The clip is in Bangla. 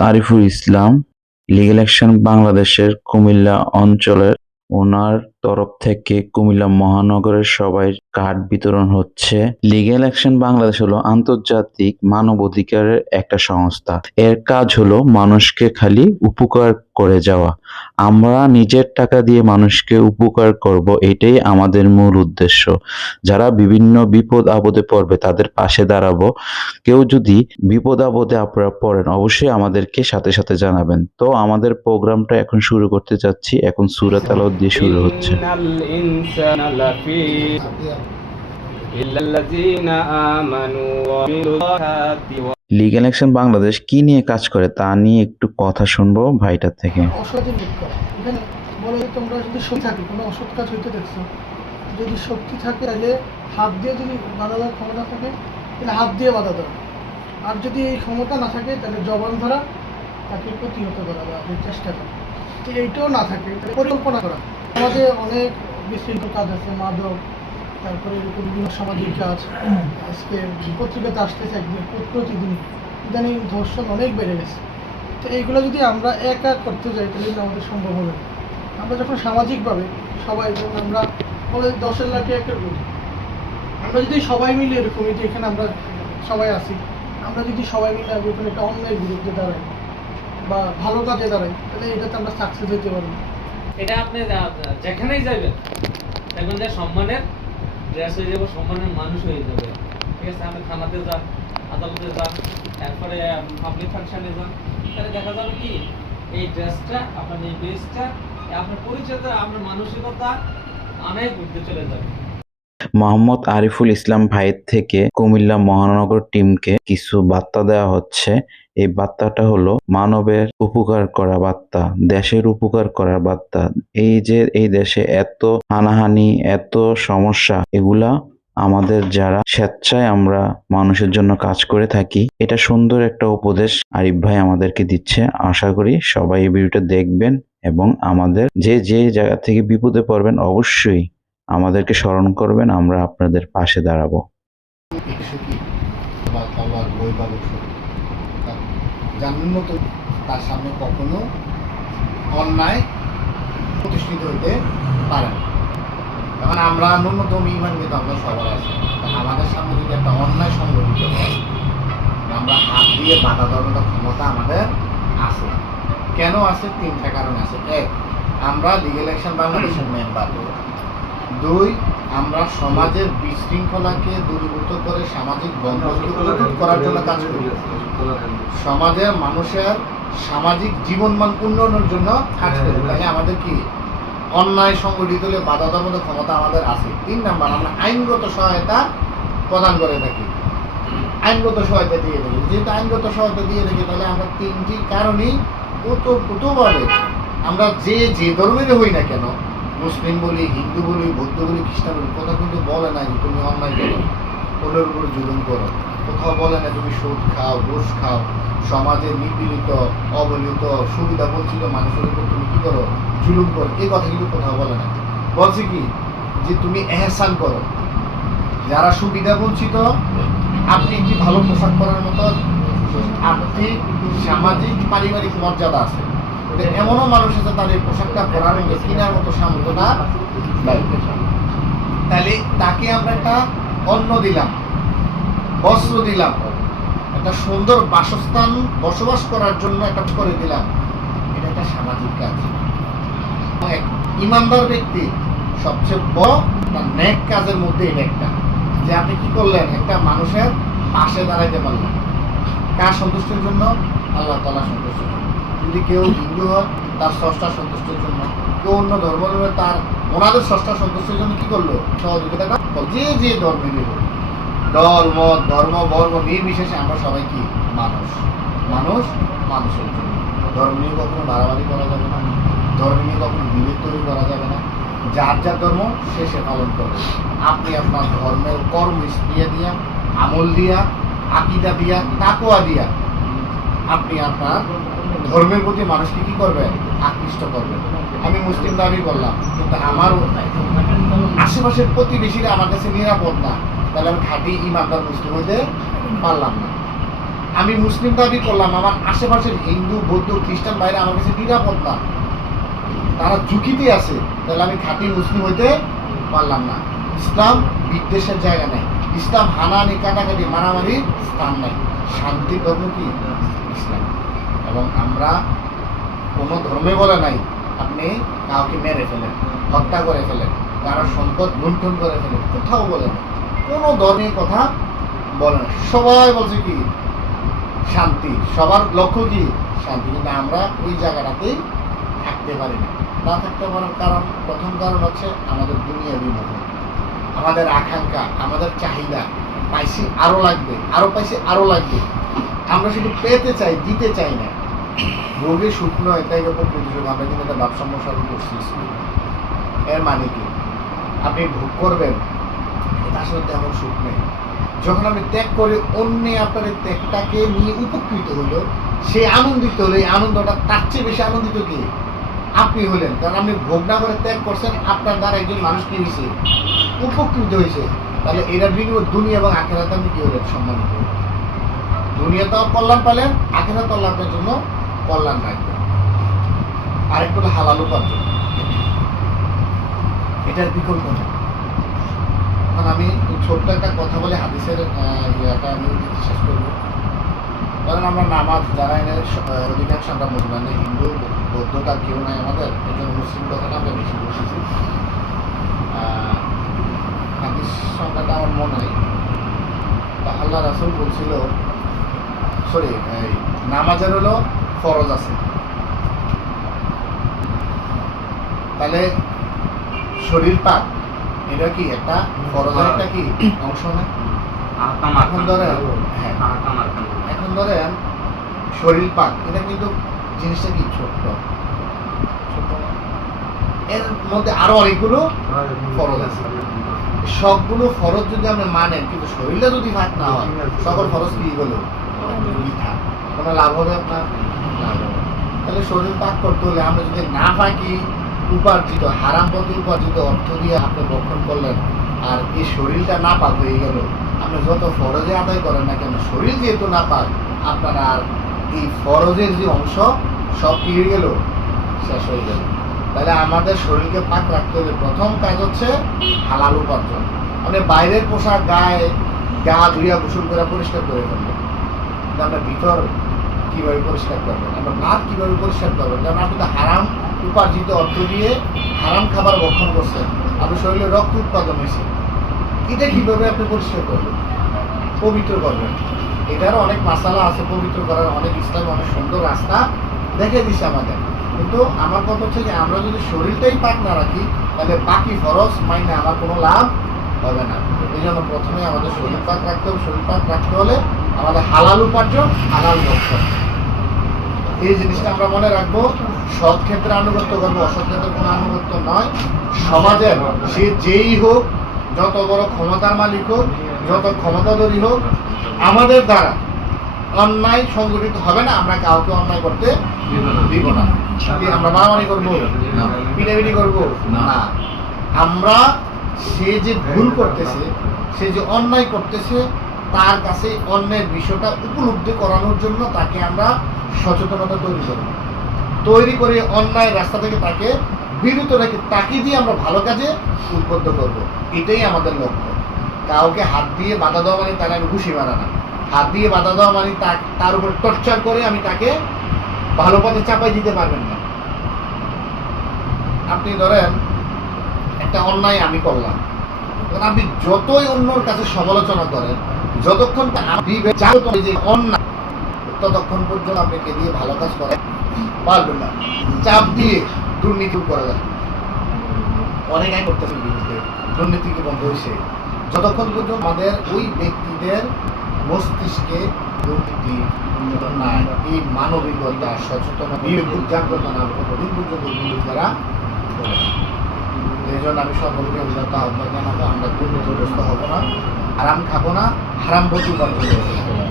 আরিফুল ইসলাম লিগেল অ্যাকশন বাংলাদেশের কুমিল্লা অঞ্চলের ওনার তরফ থেকে কুমিল্লা মহানগরের সবাই কার্ড বিতরণ হচ্ছে। লিগ্যাল অ্যাকশন বাংলাদেশ হলো আন্তর্জাতিক মানবাধিকারের একটা সংস্থা। এর কাজ হলো মানুষকে খালি উপকার করে যাওয়া। আমরা নিজের টাকা দিয়ে মানুষকে উপকার করব, এটাই আমাদের মূল উদ্দেশ্য। যারা বিভিন্ন বিপদ আপদে পড়বে, তাদের পাশে দাঁড়াবো। কেউ যদি বিপদ আপদে আপনারা পড়েন, অবশ্যই আমাদেরকে সাথে সাথে জানাবেন। তো আমাদের প্রোগ্রামটা এখন শুরু করতে যাচ্ছি এখন সুরাত আলো দিয়ে শুরু হচ্ছে। ইন্নাল ইনসানা লাফি অ্যাকশন বাংলাদেশ কি নিয়ে কাজ করে তা নিয়ে একটু কথা শুনব ভাইটার থেকে। তোমরা যদি থাকে কোনো অসৎ কাজ হইতে দেখছ যদি শক্তি থাকে তাহলে হাত দিয়ে যদি বাধা দেওয়ার ক্ষমতা থাকে তাহলে হাত দিয়ে বাধা দেওয়া আর যদি এই ক্ষমতা না থাকে তাহলে জবান ধরা তাকে প্রতিহত করা বা চেষ্টা করা এইটাও না থাকে তাহলে পরিকল্পনা করা। আমাদের অনেক বিশৃঙ্খল কাজ আছে, মাদক, তারপরে এরকম বিভিন্ন সামাজিক কাজ। আজকে পত্রিকাতে আসতেছে একদিন প্রতিদিন। ইদানিং ধর্ষণ অনেক বেড়ে গেছে। তো এইগুলো যদি আমরা এক করতে যাই, তাহলে কিন্তু আমাদের সম্ভব হবে আমরা যখন সামাজিকভাবে সবাই যেমন আমরা বলে দশের লাখে একটা করি। আমরা যদি সবাই মিলে এরকম এই যে এখানে আমরা সবাই আছি, আমরা যদি সবাই মিলে এখানে একটা অন্যায় বিরুদ্ধে দাঁড়াই বা ভালো কাজে দাঁড়াই, তাহলে এটাতে আমরা সাকসেস হতে পারব এটা আপনি যেখানেই যাবেন দেখবেন যে সম্মানের ড্রেস হয়ে যাবে, সম্মানের মানুষ হয়ে যাবে। ঠিক আছে, আপনি থানাতে যান, আদালতে যান, তারপরে পাবলিক ফাংশনে যান, তাহলে দেখা যাবে কি, এই ড্রেসটা আপনার এই বেসটা আপনার পরিচয়টা, আপনার মানসিকতা অনেক উঠতে চলে যাবে। মোহাম্মদ আরিফুল ইসলাম ভাইয়ের থেকে কুমিল্লা মহানগর টিমকে কিছু বার্তা দেওয়া হচ্ছে। এই বার্তাটা হলো মানবের উপকার করা বার্তা, দেশের উপকার করার বার্তা। এই যে এই দেশে এত হানাহানি, এত সমস্যা, এগুলা আমাদের যারা স্বেচ্ছায় আমরা মানুষের জন্য কাজ করে থাকি, এটা সুন্দর একটা উপদেশ আরিফ ভাই আমাদেরকে দিচ্ছে। আশা করি সবাই এই ভিডিওটা দেখবেন এবং আমাদের যে যে জায়গা থেকে বিপদে পড়বেন অবশ্যই আমাদেরকে স্মরণ করবেন, আমরা আপনাদের পাশে দাঁড়াবো সুখী বা তলোয়ার বই বা বসে জানেন মতো তার সামনে কখনো অন্যায় প্রতিষ্ঠিত হতে পারে এখন আমরা ন্যূনতম ইমান কিন্তু আমরা সবার আছি। আমাদের সামনে যদি একটা অন্যায় সংগঠিত হয় আমরা হাত দিয়ে বাধা দেওয়ার ক্ষমতা আমাদের আছে। কেন আছে? তিনটা কারণ আছে। এক, আমরা লিগেল অ্যাকশন বাংলাদেশের মেম্বার দুই আমরা সমাজের বিশৃঙ্খলাকে দূরীভূত করে সামাজিক বন্ধনকে প্রতিরোধ করার জন্য কাজ করি। সমাজের মানুষের সামাজিক জীবনমান উন্নয়নের জন্য কাজ করি। তাহলে আমাদের কি? অন্যায় সংগঠিত হলে বাধা ক্ষমতা আমাদের আছে। তিন নাম্বার আমরা আইনগত সহায়তা প্রদান করে থাকি। আইনগত সহায়তা দিয়ে থাকি। যেহেতু আইনগত সহায়তা দিয়ে থাকি তাহলে আমরা তিনটি কারণেই ওতপ্রোতভাবে আমরা যে যে ধর্মের হই না কেন মুসলিম বলি, হিন্দু বলি, বৌদ্ধ বলি, খ্রিস্টান বলি, কোথাও কিন্তু বলে নাই যে তুমি অন্যায় করো। অন্যের উপর জুলুম করো। কোথাও বলে না তুমি সুদ খাও, ঘুষ খাও। সমাজে নিপীড়িত, অবহেলিত, সুবিধা বঞ্চিত মানুষের উপর তুমি কী করো? জুলুম করো। এই কথা কিন্তু কোথাও বলে না বলছে কি? যে তুমি এহসান করো। যারা সুবিধা বঞ্চিত, আপনি একটি ভালো পোশাক পরার মতো? আর্থিক সামাজিক, পারিবারিক মর্যাদা আছে। এমনও মানুষ আছে তাদের পোশাকটা পরার মতো, কেনার মতো সামর্থ্যটা তাহলে তাকে আমরা একটা অন্ন দিলাম, বস্ত্র দিলাম, একটা সুন্দর বাসস্থান বসবাস করার জন্য একটা করে দিলাম। এটা একটা সামাজিক কাজ। ইমানদার ব্যক্তি সবচেয়ে বড় তার নেক কাজের মধ্যে এটা একটা যে আপনি কি করলেন? একটা মানুষের পাশে দাঁড়াইতে পারলেন। কার সন্তুষ্টির জন্য? আল্লাহ তালা সন্তুষ্টির জন্য। যদি কেউ হিন্দু হয়, তার স্রষ্টা সন্তুষ্টের জন্য। কেউ অন্য ধর্ম তার ওনাদের স্রষ্টা সন্তুষ্টের জন্য কি করল? সহযোগিতাটা। যে যে ধর্মেরই হোক দল, মত, ধর্ম বর্ণ নির্বিশেষে আমরা সবাই কি? মানুষ। মানুষ, মানুষের জন্য। ধর্ম নিয়ে কখনো বাড়াবাড়ি করা যাবে না। ধর্ম নিয়ে কখনো বিভেদ তৈরি করা যাবে না। যার যার ধর্ম, সে সে পালন করবে। আপনি আপনার ধর্মের কর্ম দিয়ে দিয়া, আমল দিয়া, আকিদা দিয়া তাকোয়া দিয়া, আপনি আপনার ধর্মের প্রতি মানুষকে কি করবে? আকৃষ্ট করবে। আমি মুসলিম দাবি করলাম, কিন্তু আমার আশেপাশের প্রতিবেশীরা আমার কাছে নিরাপদ না, তাহলে আমি খাঁটি ইমানদার মুসলিম হইতে পারলাম না। আমি মুসলিম দাবি করলাম, আমার আশেপাশের হিন্দু, বৌদ্ধ, খ্রিস্টান বাইরে আমার কাছে নিরাপদ না। তারা ঝুঁকিতে আছে, তাহলে আমি খাঁটি মুসলিম হইতে পারলাম না। ইসলাম বিদ্বেষের জায়গা নেই। ইসলাম হানাহানি, কাটাকাটি মারামারি স্থান নাই। শান্তির ধর্ম কি? ইসলাম। এবং আমরা কোনো ধর্মে বলে নাই, আপনি কাউকে মেরে ফেলেন, হত্যা করে ফেলেন কারও সম্পদ লুণ্ঠন করে ফেলেন, কোথাও বলে না কোনো ধর্মের কথা বলে না সবাই বলছে কি, শান্তি। সবার লক্ষ্য কি? শান্তি। কিন্তু আমরা ওই জায়গাটাতেই থাকতে পারি না। না থাকতে পারার কারণ, প্রথম কারণ হচ্ছে আমাদের দুনিয়া বিমুখ আমাদের আকাঙ্ক্ষা, আমাদের চাহিদা পাইছি আরও লাগবে, আরও পাইছি আরও লাগবে। আমরা শুধু পেতে চাই, দিতে চাই না। রোগী নয় তাই উপর প্রতিযোগ আমরা কিন্তু একটা ভারসাম্য সাধন করছি। এর মানে কি? আপনি ভোগ করবেন এটা আসলে তেমন সুখ নেই। যখন আপনি ত্যাগ করে অন্য আপনার ত্যাগটাকে নিয়ে উপকৃত হলো, সে আনন্দিত হলো, এই আনন্দটা তার চেয়ে বেশি আনন্দিত কি? আপনি হলেন। কারণ আপনি ভোগ না করে ত্যাগ করছেন, আপনার দ্বারা একজন মানুষ কি হয়েছে? উপকৃত হয়েছে। তাহলে এরা বিনিময় দুনিয়া এবং আখেরাতে আপনি কি হলেন সম্মানিত। দুনিয়াতেও কল্যাণ পেলেন, আখেরাত আল্লাহ জন্য কল্যাণ রাখবেন আরেকটা হলো হালাল উপার্জন। এটার বিকল্প নেই। এখন আমি ছোট্ট একটা কথা বলে হাদিসের ইয়েটা আমি শেষ করব। কারণ আমরা নামাজ স- আহ, অধিকাংশ আমরা মুসলমান হিন্দু বৌদ্ধ তার কেউ নাই আমাদের। এই জন্য মুসলিম কথাটা আমরা বেশি বসেছি হাদিস সংখ্যাটা আমার মনে নেই। আল্লাহ রাসুল বলছিল সরি নামাজের হলো ফরজ আছে। তাহলে শরীর পাক এটা কি একটা ফরজের একটা কি অংশ না? এখন ধরেন হ্যাঁ। এখন ধরেন শরীর পাক এটা কিন্তু জিনিসটা কি ছোট্ট? এর মধ্যে আরও অনেকগুলো ফরজ আছে। সবগুলো ফরজ যদি আপনি মানেন কিন্তু শরীরটা যদি ফাঁক না হয় সকল ফরজ কি হলো? মিথ্যা কোনো লাভ হবে আপনার? লাভ হবে না। তাহলে শরীর পাক করতে হলে আমরা যদি না পাকি উপার্জিত, হারাম পথে উপার্জিত অর্থ দিয়ে আপনি বক্ষণ করলেন আর এই শরীরটা না পাক হয়ে গেল, আপনি যত ফরজে আদায় করেন না কেন, শরীর যেহেতু না পাক, আপনার আর এই ফরজের যে অংশ, সব কি হয়ে গেল? শেষ হয়ে গেল। তাহলে আমাদের শরীরকে পাক রাখতে হলে প্রথম কাজ হচ্ছে হালাল উপার্জন। মানে বাইরের পোশাক, গায়ে গা ধুইয়া গোসল করে পরিষ্কার করে ফেলবেন কিন্তু আপনার ভিতর কীভাবে পরিষ্কার করবেন? আপনার ভাত কীভাবে পরিষ্কার করবেন? কারণ আপনি তো হারাম উপার্জিত অর্থ দিয়ে হারাম খাবার ভক্ষণ করছেন। আপনার শরীরে রক্ত উৎপাদন হয়েছে। এটা কীভাবে আপনি পরিষ্কার করবেন? পবিত্র করবেন। এটারও অনেক মশালা আছে, পবিত্র করার অনেক ইসলাম, অনেক সুন্দর রাস্তা দেখে দিছে আমাদের। কিন্তু আমার কথা হচ্ছে যে আমরা যদি শরীরটাই পাক না রাখি, তাহলে বাকি ফরজ, মাইনে আমার কোনো লাভ হবে না। এই জন্য প্রথমে আমাদের শরীর পাক রাখতে হবে। শরীর পাক রাখতে হলে আমাদের হালাল উপার্জন হালাল লক্ষ্য এই জিনিসটা আমরা মনে রাখব সৎ ক্ষেত্রে আনুগত্য করব অসৎ ক্ষেত্রে কোনো আনুগত্য নয়। সমাজের সে যেই হোক যত বড় ক্ষমতার মালিক হোক যত ক্ষমতাধরী হোক আমাদের দ্বারা অন্যায় সংগঠিত হবে না আমরা কাউকে অন্যায় করতে দিব না। আমরা মারামারি করব? পিটাপিটি করব? না। আমরা সে যে ভুল করতেছে, সে যে অন্যায় করতেছে, তার কাছে অন্যের বিষয়টা উপলব্ধি করানোর জন্য তাকে আমরা সচেতনতা তৈরি করব তৈরি করে অন্যায় রাস্তা থেকে তাকে বিরত রেখে তাকে দিয়ে আমরা ভালো কাজে উদ্বুদ্ধ করব। এটাই আমাদের লক্ষ্য। কাউকে হাত দিয়ে বাধা দেওয়া মানে তাকে আমি ঘুষি মারা না। হাত দিয়ে বাধা দেওয়া মানে তার উপর টর্চার করে আমি তাকে ভালো পথে চাপাই দিতে পারবেন না। আপনি ধরেন একটা অন্যায় আমি করলাম। আপনি যতই অন্যর কাছে সমালোচনা করেন, যতক্ষণ যে অন্যায়, ততক্ষণ পর্যন্ত আপনাকে দিয়ে ভালো কাজ করেন, পারবেন না। চাপ দিয়ে দুর্নীতি করা যায়। অনেক আইন করতেছে দুর্নীতি কি বন্ধ হয়েছে? যতক্ষণ পর্যন্ত আমাদের ওই ব্যক্তিদের মস্তিষ্কে দুর্নীতি এই মানবিকতা, সচেতনতা জাগ্রত না কতদিন পর্যন্ত তারা এই জন্য আমি সকলকে উন্নত আহ্বান জানাব, আমরা দুর্নীতিগ্রস্ত হব না আরাম খাব না হারাম বসে উপার্জন